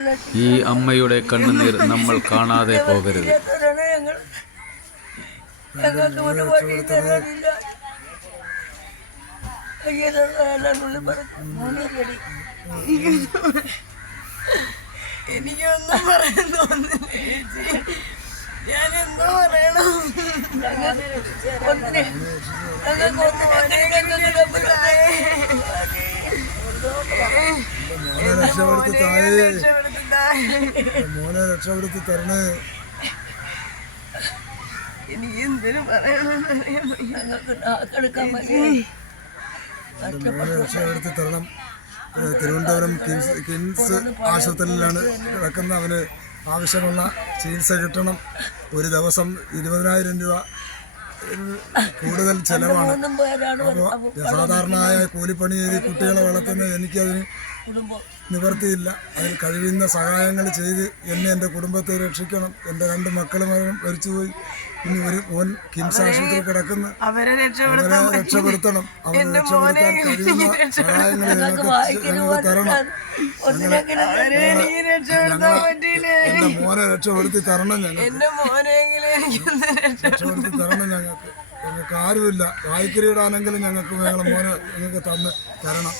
ഈ അമ്മയുടെ കണ്ണുനീർ നമ്മൾ കാണാതെ പോകരുത്. എനിക്കൊന്നും പറയാൻ തോന്നുന്നില്ല ചേച്ചി. ഞാനെന്തോ പറയണം. മോനെ രക്ഷപ്പെടുത്തി തരണേ. എനിക്ക് എന്തിനും പറയണമെന്നറിയാൻ മോനെ രക്ഷപ്പെടുത്തി തരണം. തിരുവനന്തപുരം കിംസ് ആശുപത്രിയിലാണ് കിടക്കുന്ന. അവന് ആവശ്യമുള്ള ചികിത്സ കിട്ടണം. ഒരു ദിവസം 20,000 രൂപ കൂടുതൽ ചെലവാണ്. അപ്പോൾ സാധാരണയായ കൂലിപ്പണി ചെയ്ത് കുട്ടികളെ വളർത്തുന്ന എനിക്കതിന് നിവർത്തിയില്ല. അതിന് കഴിയുന്ന സഹായങ്ങൾ ചെയ്ത് എന്നെ എൻ്റെ കുടുംബത്തെ രക്ഷിക്കണം. എൻ്റെ 2 മക്കളും മരിച്ചുപോയി. ഇനി ഒരു മോൻ കിംസ് ആശുപത്രി കിടക്കുന്ന. അവരെ രക്ഷപ്പെടുത്തണം. അവരെ രക്ഷപ്പെടുത്താൻ കഴിയുന്ന സഹായങ്ങൾ ഞങ്ങൾക്ക് തരണം. എൻ്റെ മോനെ രക്ഷപ്പെടുത്തി തരണം. രക്ഷപ്പെടുത്തി തരണം. ഞങ്ങൾക്ക് ആരുമില്ല. വായിക്കരിയിടാനെങ്കിലും ഞങ്ങൾക്ക് ഞങ്ങളെ മോനെ ഞങ്ങൾക്ക് തരണം.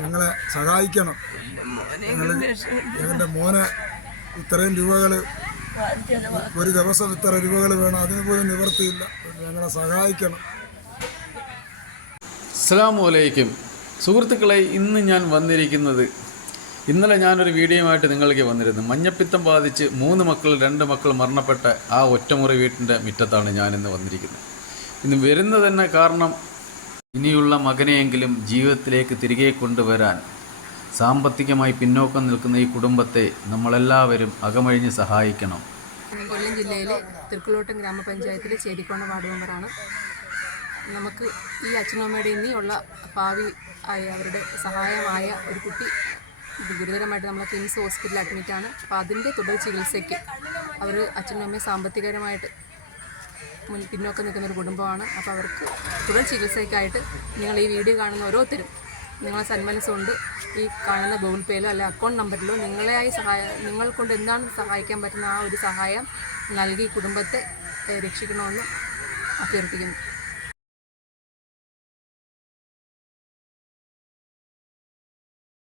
ഞങ്ങളെ സഹായിക്കണം. ഞങ്ങളുടെ മോനെ ഇത്രയും രൂപകൾ, ഒരു ദിവസം ഇത്ര രൂപകൾ വേണം. അതിന് പോലും നിവർത്തിയില്ല. ഞങ്ങളെ സഹായിക്കണം. അസ്സലാമു അലൈക്കും സുഹൃത്തുക്കളെ, ഇന്ന് ഞാൻ വന്നിരിക്കുന്നത്, ഇന്നലെ ഞാനൊരു വീഡിയോയുമായിട്ട് നിങ്ങൾക്ക് വന്നിരുന്നു. മഞ്ഞപ്പിത്തം ബാധിച്ച് 3 മക്കൾ 2 മക്കൾ മരണപ്പെട്ട ആ ഒറ്റമുറി വീട്ടിൻ്റെ മുറ്റത്താണ് ഞാനിന്ന് വന്നിരിക്കുന്നത്. ഇന്ന് വരുന്നത് തന്നെ കാരണം, ഇനിയുള്ള മകനെയെങ്കിലും ജീവിതത്തിലേക്ക് തിരികെ കൊണ്ടുവരാൻ സാമ്പത്തികമായി പിന്നോക്കം നിൽക്കുന്ന ഈ കുടുംബത്തെ നമ്മളെല്ലാവരും അകമഴിഞ്ഞ് സഹായിക്കണം. കൊല്ലം ജില്ലയിലെ തൃക്കുളോട്ടം ഗ്രാമപഞ്ചായത്തിലെ ചേരിക്കോണ വാർഡ് മെമ്പറാണ്. നമുക്ക് ഈ അച്ഛനും അമ്മയുടെ ഇനിയുള്ള ഭാവി ആയ അവരുടെ സഹായമായ ഒരു കുട്ടി ഗുരുതരമായിട്ട് നമ്മളെ കിംസ് ഹോസ്പിറ്റലിൽ അഡ്മിറ്റാണ്. അപ്പോൾ അതിൻ്റെ തുടർ ചികിത്സയ്ക്ക് അവർ അച്ഛനും അമ്മയും സാമ്പത്തികമായിട്ട് പിന്നോക്കം നിൽക്കുന്നൊരു കുടുംബമാണ്. അപ്പോൾ അവർക്ക് തുടർ ചികിത്സയ്ക്കായിട്ട് നിങ്ങൾ ഈ വീഡിയോ കാണുന്ന ഓരോരുത്തരും നിങ്ങളെ സന്മനസ്സുകൊണ്ട് ഈ കാണുന്ന ഗൂഗിൾ പേയിലോ അല്ലെ അക്കൗണ്ട് നമ്പറിലോ നിങ്ങൾ കൊണ്ട് എന്താണ് സഹായിക്കാൻ പറ്റുന്ന ആ ഒരു സഹായം നൽകി കുടുംബത്തെ രക്ഷിക്കണമെന്ന് അഭ്യർത്ഥിക്കുന്നു.